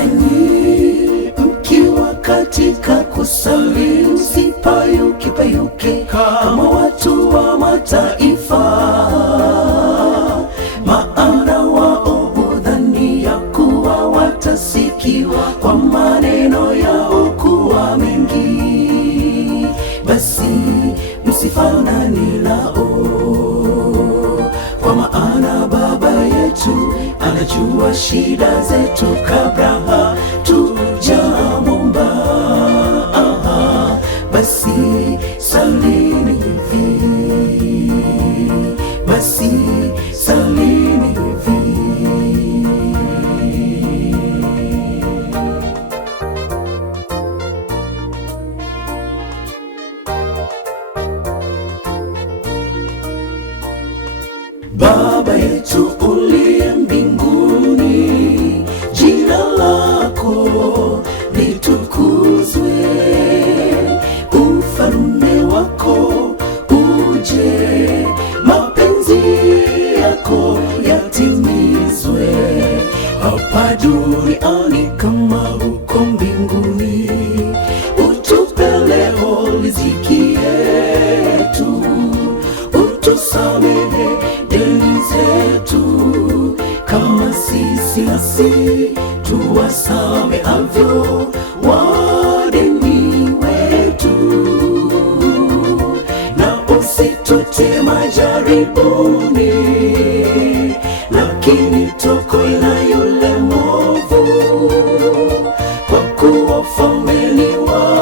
Nanyi mkiwa katika kusali, msipayuke kama watu wa mataifa, maana wao hudhani ya kuwa watasikiwa kwa maneno yao kuwa mengi. Basi msifanane nao, kwa maana Baba yetu anajua shida zetu kabla hatujamwomba. Basi salini hivi, basi salini hivi. Baba yetu uliye mbinguni, jina lako litukuzwe, ufalme wako uje, mapenzi yako yatimizwe, hapa duniani kama huko mbinguni. Utupe leo riziki yetu, utusamehe deni zetu kama sisi nasi tuwasamehavyo wadeni wetu, na usitutie majaribuni, lakini tuokoe na yule mwovu, kwa kuwa ufalme ni wako